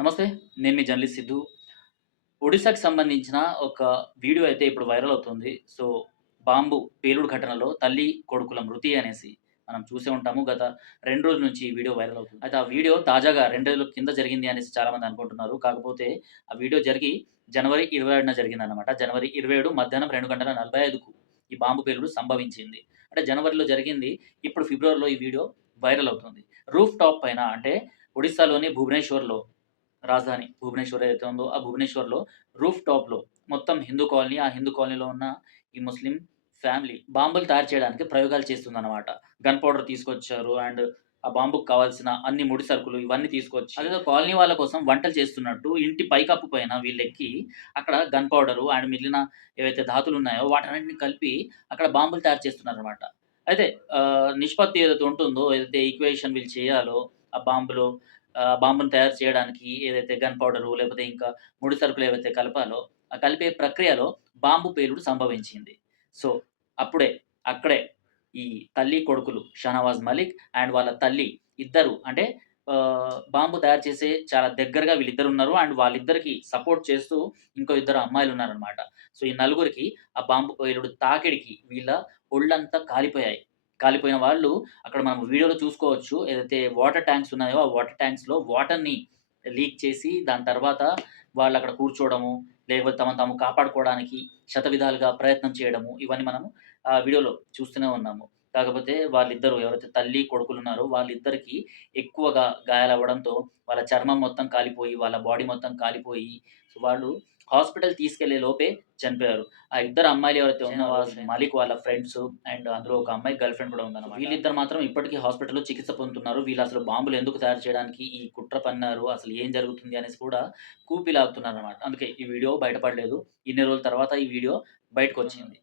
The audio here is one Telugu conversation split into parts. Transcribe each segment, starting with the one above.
నమస్తే. నేను మీ జర్నలిస్ట్ సిద్ధు. ఒడిశాకి సంబంధించిన ఒక వీడియో అయితే ఇప్పుడు వైరల్ అవుతుంది. బాంబు పేలుడు ఘటనలో తల్లి, కొడుకుల మృతి అనేసి మనం చూసే ఉంటాము. గత 2 రోజుల నుంచి ఈ వీడియో వైరల్ అవుతుంది. అయితే ఆ వీడియో తాజాగా 2 రోజుల కింద జరిగింది అనేసి చాలామంది అనుకుంటున్నారు. కాకపోతే ఆ వీడియో జరిగి జనవరి 27న జరిగిందనమాట. జనవరి 27 మధ్యాహ్నం 2:45కు ఈ బాంబు పేలుడు సంభవించింది. అంటే జనవరిలో జరిగింది. ఇప్పుడు ఫిబ్రవరిలో ఈ వీడియో వైరల్ అవుతుంది. రూఫ్ టాప్ పైన అంటే ఒడిశాలోని భువనేశ్వర్‌లో రాజధాని భువనేశ్వర్ ఏదైతే ఉందో, ఆ భువనేశ్వర్‌లో రూఫ్ టాప్‌లో మొత్తం హిందూ కాలనీ, ఆ హిందూ కాలనీలో ఉన్న ఈ ముస్లిం ఫ్యామిలీ బాంబులు తయారు చేయడానికి ప్రయోగాలు చేస్తుందన్నమాట. గన్ పౌడర్ తీసుకొచ్చారు. ఆ బాంబుకి కావాల్సిన అన్ని ముడి సరుకులు ఇవన్నీ తీసుకొచ్చి అదేదో కాలనీ వాళ్ళ కోసం వంటలు చేస్తున్నట్టు ఇంటి పైకప్పు పైన వీళ్ళెక్కి అక్కడ గన్ పౌడరు మిగిలిన ఏవైతే ధాతులున్నాయో వాటన్నిటిని కలిపి అక్కడ బాంబులు తయారు చేస్తున్నారన్నమాట. అయితే నిష్పత్తి ఏదైతే ఉంటుందో, ఏదైతే ఈక్వేషన్ వీళ్ళు చేయాలో ఆ బాంబుని తయారు చేయడానికి ఏదైతే గన్ పౌడరు లేకపోతే ఇంకా ముడి సరుకులు ఏవైతే కలపాలో, ఆ కలిపే ప్రక్రియలో బాంబు పేలుడు సంభవించింది. సో, అప్పుడే అక్కడే ఈ తల్లి, కొడుకులు షానవాజ్ మలిక్ అండ్ వాళ్ళ తల్లి ఇద్దరు అంటే బాంబు తయారు చేసే చాలా దగ్గరగా వీళ్ళిద్దరున్నారు. వాళ్ళిద్దరికి సపోర్ట్ చేస్తూ ఇంకో ఇద్దరు అమ్మాయిలున్నారనమాట. ఈ నలుగురికి ఆ బాంబు పేలుడు తాకిడికి వీళ్ళ ఒళ్ళంతా కాలిపోయాయి. కాలిపోయిన వాళ్ళు అక్కడ మనం వీడియోలో చూసుకోవచ్చు. ఏదైతే వాటర్ ట్యాంక్స్ ఉన్నాయో, ఆ వాటర్ ట్యాంక్స్‌లో వాటర్‌ని లీక్ చేసి దాని తర్వాత వాళ్ళక్కడ కూర్చోవడము, లేకపోతే తమను తాము కాపాడుకోవడానికి శతవిధాలుగా ప్రయత్నం చేయడము, ఇవన్నీ మనము ఆ వీడియోలో చూస్తూనే ఉన్నాము. కాకపోతే వాళ్ళిద్దరూ ఎవరైతే తల్లి, కొడుకులున్నారో వాళ్ళిద్దరికీ ఎక్కువగా గాయాలవ్వడంతో వాళ్ళ చర్మం మొత్తం కాలిపోయి, వాళ్ళ బాడీ మొత్తం కాలిపోయి, వాళ్ళు హాస్పిటల్ తీసుకెళ్ళే లోపే చనిపోయారు. ఆ ఇద్దరు అమ్మాయిలు ఎవరైతే ఉన్నారో మాలిక్ వాళ్ళ ఫ్రెండ్స్ అందులో ఒక అమ్మాయి గర్ల్ ఫ్రెండ్ కూడా ఉందన్నమాట. వీళ్ళిద్దరు మాత్రం ఇప్పటికీ హాస్పిటల్‌లో చికిత్స పొందుతున్నారు. వీళ్ళసలు బాంబులు ఎందుకు తయారు చేయడానికి ఈ కుట్ర పన్నారు? అసలు ఏం జరుగుతుంది అనేసి కూడా కూపి లాగుతున్నారన్నమాట. అందుకే ఈ వీడియో బయటపడలేదు. ఇన్ని రోజుల తర్వాత ఈ వీడియో బయటకొచ్చింది.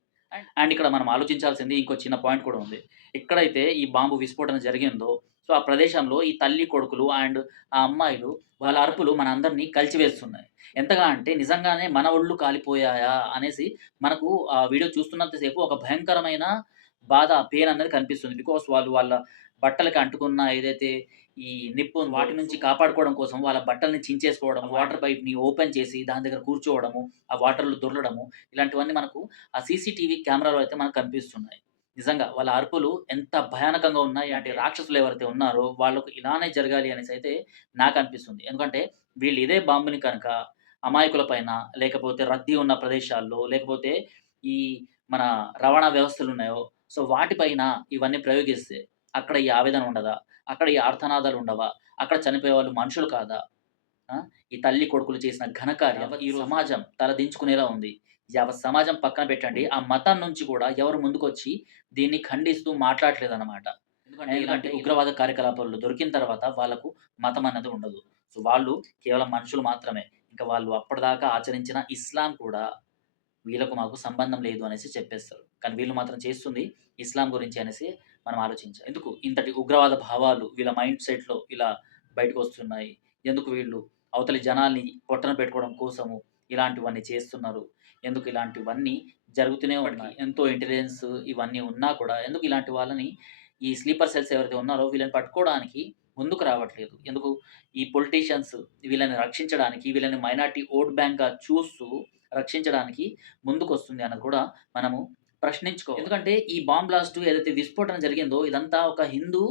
ఇక్కడ మనం ఆలోచించాల్సింది ఇంకో చిన్న పాయింట్ కూడా ఉంది. ఎక్కడైతే ఈ బాంబు విస్ఫోటన జరిగిందో, ఆ ప్రదేశంలో ఈ తల్లి, కొడుకులు ఆ అమ్మాయిలు వాళ్ళ అరుపులు మనందరిని కలిచివేస్తున్నాయి. ఎంతగా అంటే నిజంగానే మన ఒళ్ళు కాలిపోయాయా అనేసి మనకు ఆ వీడియో చూస్తున్నంత సేపు ఒక భయంకరమైన బాధ, పెయిన్ అనేది కనిపిస్తుంది. బికాజ్ వాళ్ళు వాళ్ళ బట్టలకి అంటుకున్న ఏదైతే ఈ నిప్పు ఉందో వాటి నుంచి కాపాడుకోవడం కోసం వాళ్ళ బట్టల్ని చించేసుకోవడం, వాటర్ పైప్‌ని ఓపెన్ చేసి దాని దగ్గర కూర్చోవడము, ఆ వాటర్‌లో దొర్లడము ఇలాంటివన్నీ మనకు ఆ సీసీటీవీ కెమెరాలో అయితే మనకు కనిపిస్తున్నాయి. నిజంగా వాళ్ళ అరుపులు ఎంత భయానకంగా ఉన్నాయి అంటే రాక్షసులు ఎవరైతే ఉన్నారో వాళ్ళకు ఇలానే జరగాలి అనేసైతే నాకనిపిస్తుంది. ఎందుకంటే వీళ్ళు ఇదే బాంబుని కనుక అమాయకుల పైన, లేకపోతే రద్దీ ఉన్న ప్రదేశాల్లో, లేకపోతే ఈ మన రవాణా వ్యవస్థలున్నాయో, వాటిపైన ఇవన్నీ ప్రయోగిస్తే అక్కడ ఈ ఆవేదన ఉండదా? అక్కడ ఈ ఆర్తనాదాలు ఉండవా? అక్కడ చనిపోయేవాళ్ళు మనుషులు కాదా? ఆ! ఈ తల్లి, కొడుకులు చేసిన ఘనకార్యం ఈరోజు సమాజం తలదించుకునేలా ఉంది. యావత్ సమాజం పక్కన పెట్టండి. ఆ మతం నుంచి కూడా ఎవరు ముందుకొచ్చి దీన్ని ఖండిస్తూ మాట్లాడట్లేదనమాట. ఎందుకంటే ఇలాంటి ఉగ్రవాద కార్యకలాపాల్లో దొరికిన తర్వాత వాళ్ళకు మతం అన్నది ఉండదు. వాళ్ళు కేవలం మనుషులు మాత్రమే. ఇంకా వాళ్ళు అప్పటిదాకా ఆచరించిన ఇస్లాం కూడా వీళ్ళకు మాకు సంబంధం లేదు అనేసి చెప్పేస్తారు. కానీ వీళ్ళు మాత్రం చేస్తుంది ఇస్లాం గురించి అనేసి మనం ఆలోచించాలి. ఎందుకు ఇంతటి ఉగ్రవాద భావాలు వీళ్ళ మైండ్ సెట్‌లో ఇలా బయటకొస్తున్నాయి? ఎందుకు వీళ్ళు అవతలి జనాల్ని పొట్టన పెట్టుకోవడం కోసము ఇలాంటివన్నీ చేస్తున్నారు? ఎందుకు ఇలాంటివన్నీ జరుగుతూనే ఉన్నాయి? ఎంతో ఇంటెలిజెన్స్ ఇవన్నీ ఉన్నా కూడా ఎందుకు ఇలాంటి వాళ్ళని ఈ స్లీపర్ సెల్స్ ఎవరైతే ఉన్నారో వీళ్ళని పట్టుకోవడానికి ముందుకు రావట్లేదు? ఎందుకు ఈ పొలిటీషియన్స్ వీళ్ళని రక్షించడానికి, వీళ్ళని మైనారిటీ ఓట్ బ్యాంక్‌గా చూస్తూ రక్షించడానికి ముందుకొస్తుంది అన్నది కూడా మనము ప్రశ్నించుకోవాలి. ఎందుకంటే ఈ బాంబ్ బ్లాస్ట్ ఏదైతే విస్ఫోటన జరిగిందో ఇదంతా ఒక హిందూ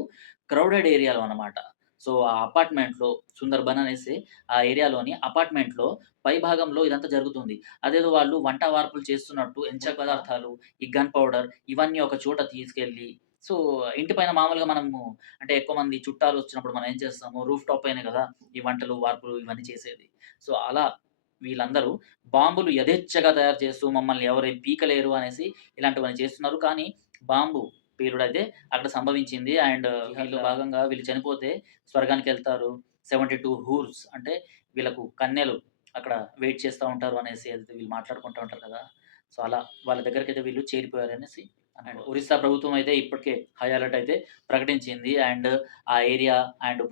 క్రౌడెడ్ ఏరియాలో అన్నమాట. ఆ అపార్ట్‌మెంట్‌లో సుందర్‌బన్ అనేసి ఆ ఏరియాలోని అపార్ట్‌మెంట్‌లో పైభాగంలో ఇదంతా జరుగుతుంది. అదేదో వాళ్ళు వంట వార్పులు చేస్తున్నట్టు ఎంచక పదార్థాలు, ఈ గన్ పౌడర్ ఇవన్నీ ఒక చోట తీసుకెళ్ళి సో, ఇంటి పైన మామూలుగా మనము అంటే ఎక్కువ మంది చుట్టాలొచ్చినప్పుడు మనం ఏం చేస్తాము రూఫ్ టాప్ పైనే కదా! ఈ వంటలు, వార్పులు ఇవన్నీ చేసేది. అలా వీళ్ళందరూ బాంబులు యథేచ్ఛగా తయారు చేస్తూ మమ్మల్ని ఎవరేం పీకలేరు అనేసి ఇలాంటివన్నీ చేస్తున్నారు. కానీ బాంబు పేలుడైతే అక్కడ సంభవించింది. వీళ్ళు భాగంగా వీళ్ళు చనిపోతే స్వర్గానికెళ్తారు. 72 హూర్స్ అంటే వీళ్ళకు కన్యలు అక్కడ వెయిట్ చేస్తా ఉంటారు అనేసి ఏదైతే వీళ్ళు మాట్లాడుకుంటా ఉంటారు కదా! అలా వాళ్ళ దగ్గరికైతే వీళ్ళు చేరిపోయారనేసి ఒరిస్సా ప్రభుత్వం అయితే ఇప్పటికే హై అలర్ట్ అయితే ప్రకటించింది. ఆ ఏరియా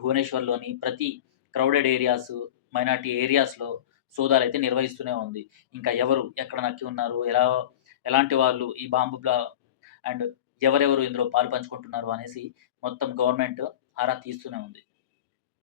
భువనేశ్వర్‌లోని ప్రతి క్రౌడెడ్ ఏరియాస్, మైనారిటీ ఏరియాస్‌లో సోదాలైతే నిర్వహిస్తూనే ఉంది. ఇంకా ఎవరు ఎక్కడ నక్కి ఉన్నారు? ఎలాంటి వాళ్ళు ఈ బాంబు అండ్ ఎవరెవరు ఇందులో పాలు పంచుకుంటున్నారు అనేసి మొత్తం గవర్నమెంట్ ఆరా తీస్తూనే ఉంది.